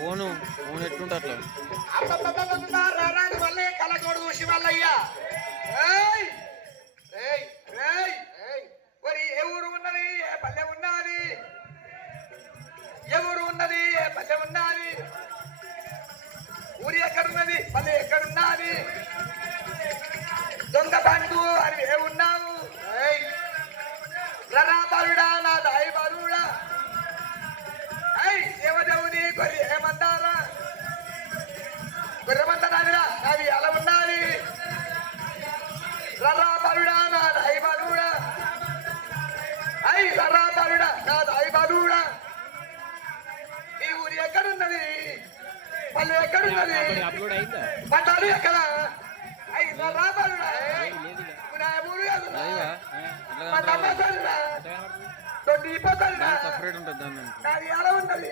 phone phone ఎట్లుంటే అట్లా మళ్ళీ కళ్ళతోడు చూసి మల్లయ్యా మరి ఏ ఊరు ఉన్నది ఏ పల్లె ఉన్నది ఏ ఊరు ఉన్నది ఏ పల్లె ఉన్నది ఊరి ఎక్కడున్నది పల్లె ఎక్కడున్నది దొంగ బంధు అని ఏ ఉన్నావు బాలుడా నా దాయి బాలుడా దేవదేవుని గొర్రె ఏమంటారా గొర్రెమంటారా అది ఎలా ఉండాలి బాలుడా నా దాయి బాలుడా బాలుడా నా దాయి బాలుడా ఈ ఊరి ఎక్కడున్నది పల్లె ఎక్కడున్నది పట్టాలు ఎక్కడ బాలుడా ఊరు సపరేట్ ఉంటుంది అది ఎలా ఉన్నది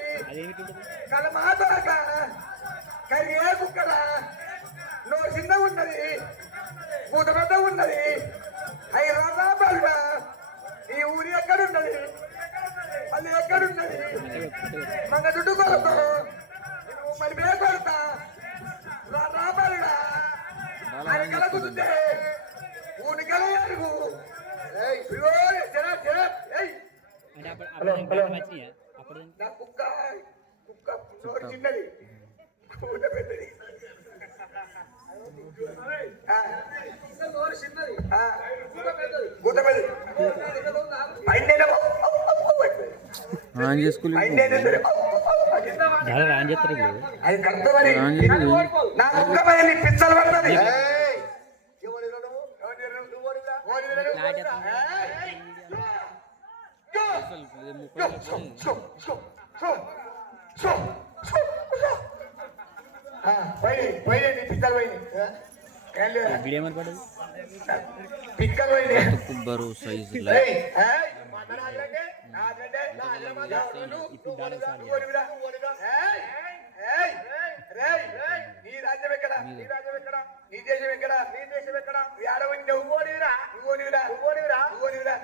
కల మాతోక కరి ఏ కుక్కల నోరు చిన్న ఉన్నది పూత పెద్ద ఉన్నది అవి రాబాలుగా ఈ ఊరి ఎక్కడున్నది అది ఎక్కడున్నది మంగ దుడ్డు కొరత మరి బే కొరత రాబాలుగా అది కలగుతుందే ఊనికల అరుగు నా కుక్క కుక్క నోరు చిన్నది కూట పెద్దది నోరు చిన్నది కూట పెద్దది అది కర్తమని నా కుక్క పది పిచ్చలు పడుతుంది కుబ్బరు సైజు నీ రాజ్యం ఎక్కడ నీ రాజ్యం ఎక్కడ నీ దేశం ఎక్కడ నీ దేశం ఎక్కడ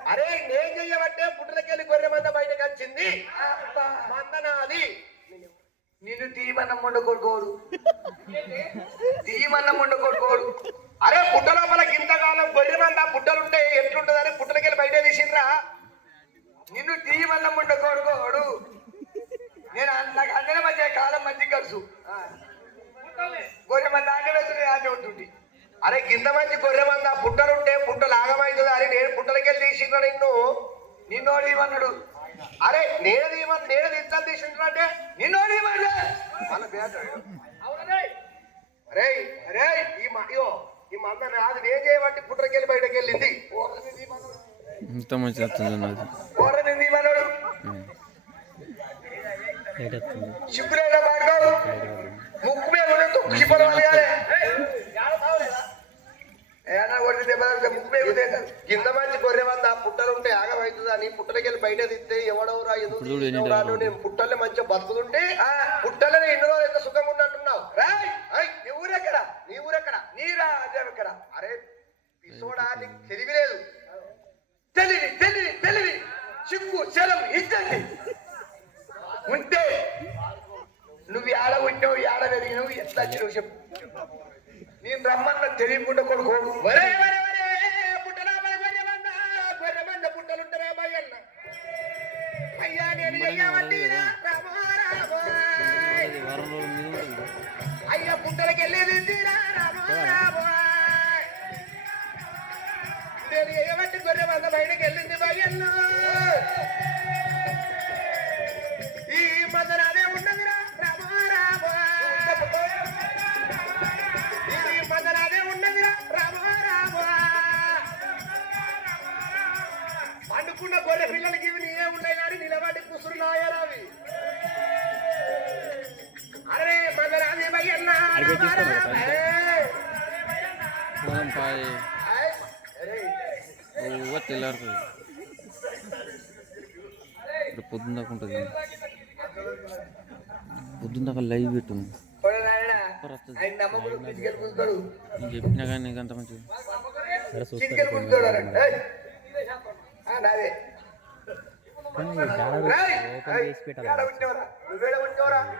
అరే నేను చెయ్యబట్టే పుట్టలకెళ్ళి గొర్రె మంద బయటకు వచ్చింది మందనాది నిన్ను తీమన్నం వండుకోడుకోడు తీమన్నం వండుకోడుకోడు అరే పుట్ట లోపల ఇంతకాలం గొర్రె మంద పుట్టలుంటే ఎట్లుంటదని పుట్టలకెళ్ళి బయట తీసిండ్రా నిన్ను తీమన్నం వండుకోడుకోడు నేను నాకు అందరి మధ్య కాలం మంచి ఖర్చు గొర్రె మంద ఆట వేస్తుంది ఆట ఉంటుంది అరే కింద మంచి గొర్రె మంద పుట్టలుంటే పుట్టలు ఆగమవుతుంది అని నేను పుట్టలకెళ్ళి తీసిండ్రా నిన్నోడు ఇవన్నాడు అరే నేను తీర్చాలి తీసిండ్రా అంటే నిన్నోడు ఇవ్వండి మళ్ళీ బేటాడు అరే అరే ఈ మంద అది నేను చేయబట్టి పుట్టలకెళ్ళి బయటకు వెళ్ళింది ఓరని ఇవ్వన్నాడు చిక్కులేదా భార్గవ్ ముక్కు మీద తొక్కి పడవాలి కింద మంచి గొర్రె మంది ఆ పుట్టలు ఉంటే ఆగమవుతుంది అని పుట్టలకెళ్ళి బయట తిస్తే ఎవడవరా ఎందుకు నేను పుట్టల్ని మంచిగా బతుకుతుంటే పుట్టలని ఎన్ని రోజులు ఎంత సుఖంగా ఉన్నట్టున్నావు నీ ఊరెక్కడ నీ ఊరెక్కడ నీ రాజ్యం ఎక్కడ అరే పిసోడా నీకు తెలివి లేదు తెలివి తెలివి తెలివి చిక్కు చలం ఇచ్చండి ఉంటే నువ్వు ఏడ ఉంటావు ఏడ పెరిగినావు ఎట్లా వచ్చినావు చెప్పు నేను రమ్మన్న తెలియకుండా కొడుకోడు వరే వరే వరే పుట్టల పుట్టలుంటారా భయన్న అయ్యా నేను అయ్యా పుట్టలకి వెళ్ళేది నేను ఏమంటే గొర్రె మంద బయటకు వెళ్ళింది భయన్న ఈ మందన అదే ఉన్నదిరా పండుకున్న గొర్రె పిల్లలకి ఇవి నీవే ఉన్నాయి కానీ నిలబడి కుసురు నాయాలి అవి అరే మందరాది భయ్యన్నా తెల్లారుతుంది ఇప్పుడు పొద్దున్న దాకా ఉంటుంది పొద్దున్న దాకా లైవ్ పెట్టు చెప్పినా కానీ నీకు అంత మంచిది ఓపెన్ చేసి పెట్టాలి